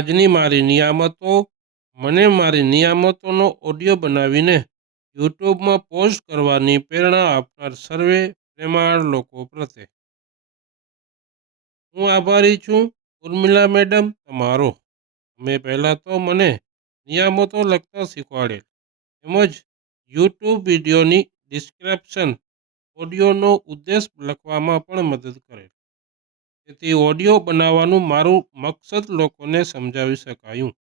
આજની મારી નિયામતો, મને મારી નિયામતોનો ઓડિયો બનાવીને યુટ્યુબમાં પોસ્ટ કરવાની પ્રેરણા આપનાર સર્વે પ્રેમાળ લોકો પ્રત્યે. હું આભારી છું, ઉર્મિલા મેડમ, તમારો. તમે પહેલાં તો મને નિયામતો લખતા શીખવાડેલ. તેમજ યુટ્યુબ વિડીયોની ડિસ્ક્રિપ્શન ઓડિયોનો ઉદ્દેશ લખવામાં પણ મદદ કરેલ. તેથી ઓડિયો બનાવવાનું મારું મકસદ લોકોને સમજાવી શકાયું.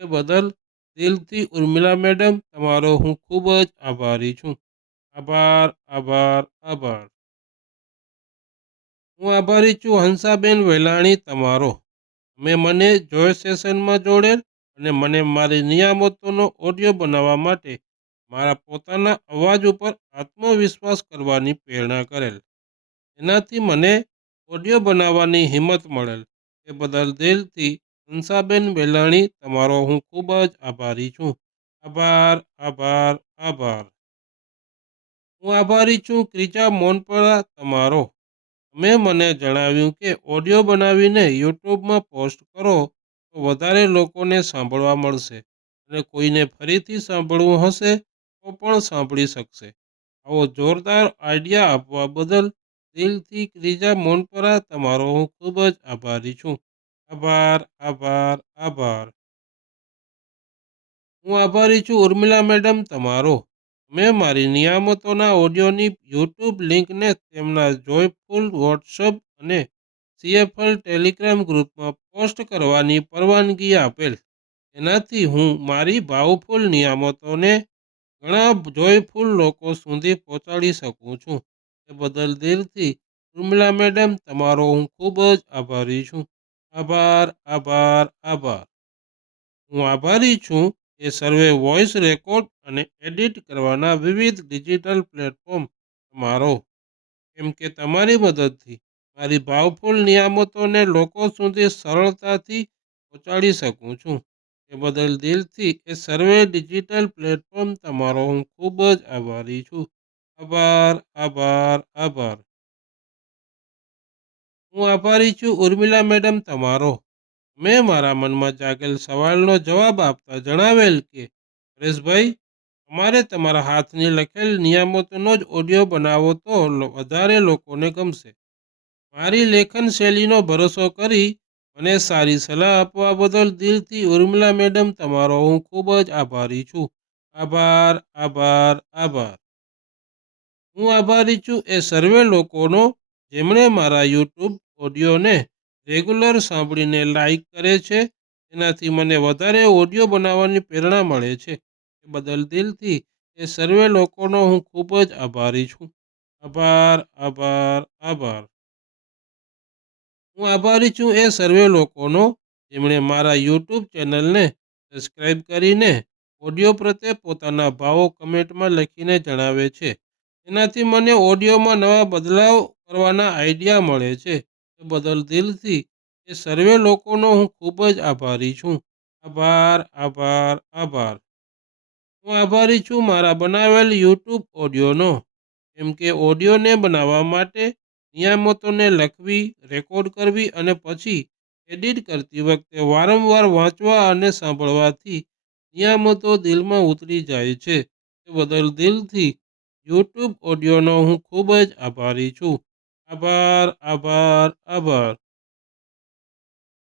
એ બદલ દિલથી ઉર્મિલા મેડમ, તમારો હું ખૂબ જ આભારી છું. આભાર આભાર આભાર. હું આભારી છું હંસાબેન વેલાણી તમારો. મેં મને જોય સેશનમાં જોડેલ અને મને મારી નિયામતોનો ઓડિયો બનાવવા માટે મારા પોતાના અવાજ ઉપર આત્મવિશ્વાસ કરવાની પ્રેરણા કરેલ. એનાથી મને ઓડિયો બનાવવાની હિંમત મળેલ. એ બદલ દિલથી હંસાબેન વેલાણી, તમારો હું ખૂબ જ આભારી છું. આભાર આભાર આભાર. હું આભારી છું ક્રિજા મોનપરા તમારો. તમે મને જણાવ્યું કે ઓડિયો બનાવીને યુટ્યુબમાં પોસ્ટ કરો તો વધારે લોકોને સાંભળવા મળશે અને કોઈને ફરીથી સાંભળવું હશે તો પણ સાંભળી શકશે. આવો જોરદાર આઈડિયા આપવા બદલ દિલથી ક્રિજા મોનપરા તમારો હું ખૂબ જ આભારી છું. આભાર આભાર આભાર. હું આભારી છું ઉર્મિલા મેડમ તમારો. મેં મારી નિયામતોના ઓડિયોની યુટ્યુબ લિંકને તેમના જોયફુલ વોટ્સઅપ અને સીએફએલ ટેલિગ્રામ ગ્રુપમાં પોસ્ટ કરવાની પરવાનગી આપેલ. એનાથી હું મારી ભાવફુલ નિયામતોને ઘણા જોયફુલ લોકો સુધી પહોંચાડી શકું છું. એ બદલ દિલથી ઉર્મિલા મેડમ, તમારો હું ખૂબ જ આભારી છું. આભાર આભાર આભાર. હું આભારી છું એ સર્વે વોઇસ રેકોર્ડ અને એડિટ કરવાના વિવિધ ડિજિટલ પ્લેટફોર્મ તમારો. કેમ કે તમારી મદદથી મારી ભાવફુલ નિયામતોને લોકો સુધી સરળતાથી પહોંચાડી શકું છું. એ બદલ દિલથી એ સર્વે ડિજિટલ પ્લેટફોર્મ તમારો હું ખૂબ જ આભારી છું. આભાર આભાર આભાર હું આભારી છું, ઉર્મિલા મેડમ તમારો। મેં મારા મનમાં જાગેલ સવાલનો જવાબ આપતા જણાવેલ કે, પરેશભાઈ, તમારે તમારા હાથની લખેલ નિયામતોનો જ ઓડિયો બનાવો તો વધારે લોકોને ગમશે। મારી લેખન શૈલીનો ભરોસો કરી મને સારી સલાહ આપવા બદલ દિલથી ઉર્મિલા મેડમ તમારો હું ખૂબ જ આભારી છું। આભાર આભાર આભાર। હું આભારી છું એ સર્વે લોકોનો, જેમણે મારા યુટ્યુબ ઓડિયોને રેગ્યુલર સાંભળીને લાઈક કરે છે, એનાથી મને વધારે ઓડિયો બનાવવાની પ્રેરણા મળે છે. એ બદલ દિલથી એ સર્વે લોકોનો હું ખૂબ જ આભારી છું. આભાર આભાર આભાર. હું આભારી છું એ સર્વે લોકોનો, જેમણે મારા યુટ્યુબ ચેનલને સબસ્ક્રાઈબ કરીને ઓડિયો પ્રત્યે પોતાના ભાવો કમેન્ટમાં લખીને જણાવે છે. એનાથી મને ઓડિયોમાં નવા બદલાવ કરવાના આઈડિયા મળે છે. એ બદલ દિલથી એ સર્વે લોકોનો હું ખૂબ જ આભારી છું. આભાર આભાર આભાર. હું આભારી છું મારા બનાવેલ યુટ્યુબ ઓડિયોનો. કેમ કે ઓડિયોને બનાવવા માટે નિયામતોને લખવી, રેકોર્ડ કરવી અને પછી એડિટ કરતી વખતે વારંવાર વાંચવા અને સાંભળવાથી નિયામતો દિલમાં ઉતરી જાય છે. એ બદલ દિલથી યુટ્યુબ ઓડિયોનો હું ખૂબ જ આભારી છું. આભાર આભાર આભાર.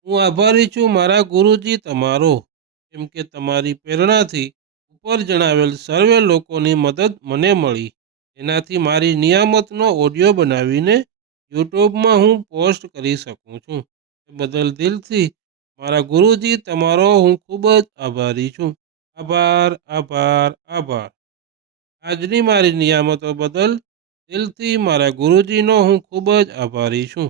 હું આભારી છું મારા ગુરુજી તમારો, કેમ કે તમારી પ્રેરણાથી ઉપર જણાવેલ સર્વે લોકોની મદદ મને મળી. એનાથી મારી નિયામતનો ઓડિયો બનાવીને યુટ્યુબમાં હું પોસ્ટ કરી શકું છું. એ બદલ દિલથી મારા ગુરુજી તમારો હું ખૂબ જ આભારી છું. આભાર આભાર આભાર. આજની મારી નિયામતો બદલ દિલથી મારા ગુરુજીનો હું ખૂબ જ આભારી છું.